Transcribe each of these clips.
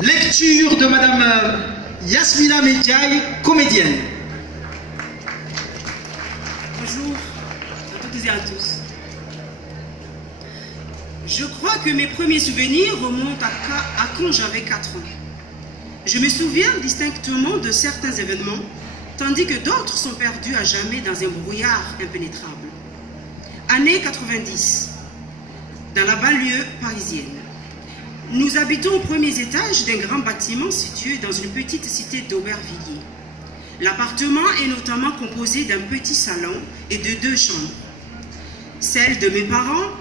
Lecture de Madame Yasmina Medjaï, comédienne. Bonjour à toutes et à tous. Je crois que mes premiers souvenirs remontent à quand j'avais 4 ans. Je me souviens distinctement de certains événements, tandis que d'autres sont perdus à jamais dans un brouillard impénétrable. Année 90, dans la banlieue parisienne. Nous habitons aux premiers étages d'un grand bâtiment situé dans une petite cité d'Aubervilliers. L'appartement est notamment composé d'un petit salon et de 2 chambres. Celle de mes parents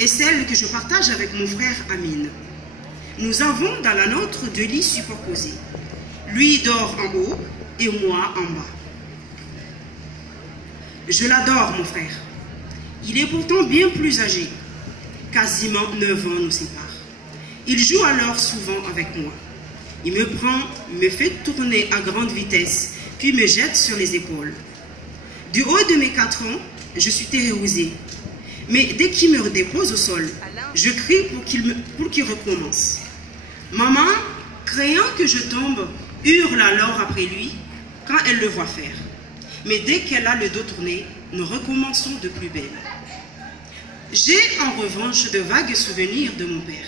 et celle que je partage avec mon frère Amine. Nous avons dans la nôtre 2 lits superposés. Lui dort en haut et moi en bas. Je l'adore, mon frère. Il est pourtant bien plus âgé. Quasiment 9 ans nous séparent. Il joue alors souvent avec moi. Il me prend, me fait tourner à grande vitesse, puis me jette sur les épaules. Du haut de mes 4 ans, je suis terrorisée. Mais dès qu'il me dépose au sol, je crie pour qu'il recommence. Maman, craignant que je tombe, hurle alors après lui quand elle le voit faire. Mais dès qu'elle a le dos tourné, nous recommençons de plus belle. J'ai en revanche de vagues souvenirs de mon père.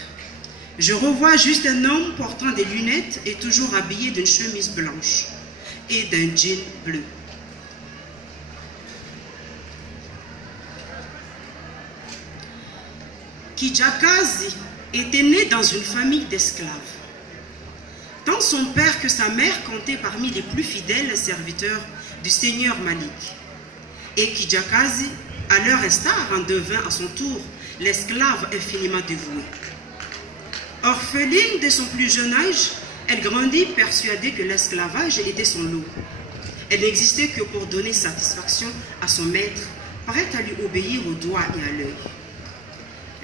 Je revois juste un homme portant des lunettes et toujours habillé d'une chemise blanche et d'un jean bleu. Kijakazi était né dans une famille d'esclaves. Tant son père que sa mère comptaient parmi les plus fidèles serviteurs du seigneur Malik. Et Kijakazi, à leur instar, en devint à son tour l'esclave infiniment dévoué. Orpheline de son plus jeune âge, elle grandit persuadée que l'esclavage était son lot. Elle n'existait que pour donner satisfaction à son maître, prête à lui obéir au doigt et à l'œil.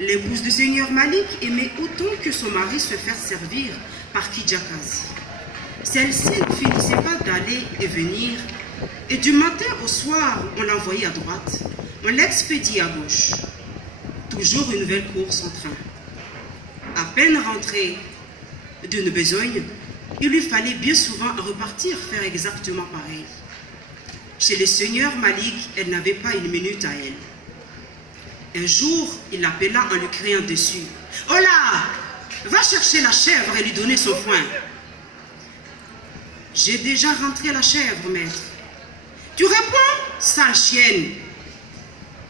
L'épouse du seigneur Malik aimait autant que son mari se faire servir par Kijakazi. Celle-ci ne finissait pas d'aller et venir, et du matin au soir, on l'envoyait à droite, on l'expédiait à gauche. Toujours une nouvelle course en train. À peine rentrée d'une besogne, il lui fallait bien souvent repartir faire exactement pareil. Chez le seigneur Malik, elle n'avait pas une minute à elle. Un jour, il l'appela en lui criant dessus. « Oh là, va chercher la chèvre et lui donner son foin. »« J'ai déjà rentré la chèvre, maître. »« Tu réponds, sale chienne.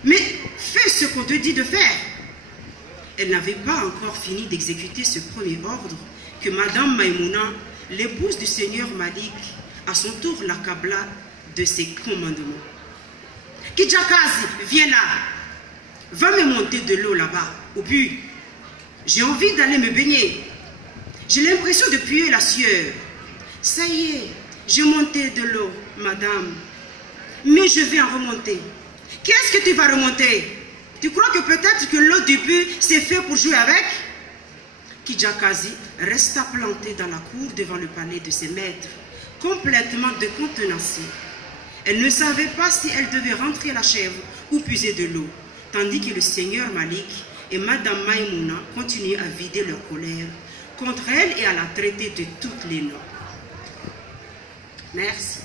Mais fais ce qu'on te dit de faire. » Elle n'avait pas encore fini d'exécuter ce premier ordre que Madame Maïmouna, l'épouse du seigneur Malik, à son tour l'accabla de ses commandements. « Kijakazi, viens là. Va me monter de l'eau là-bas, au but. J'ai envie d'aller me baigner. J'ai l'impression de puer la sueur. Ça y est, j'ai monté de l'eau, madame. Mais je vais en remonter. Qu'est-ce que tu vas remonter? Tu crois que peut-être que l'eau du puits, c'est fait pour jouer avec? Kijakazi resta plantée dans la cour devant le palais de ses maîtres, complètement décontenancée. Elle ne savait pas si elle devait rentrer la chèvre ou puiser de l'eau, tandis que le seigneur Malik et Madame Maïmouna continuaient à vider leur colère contre elle et à la traiter de toutes les noms. Merci.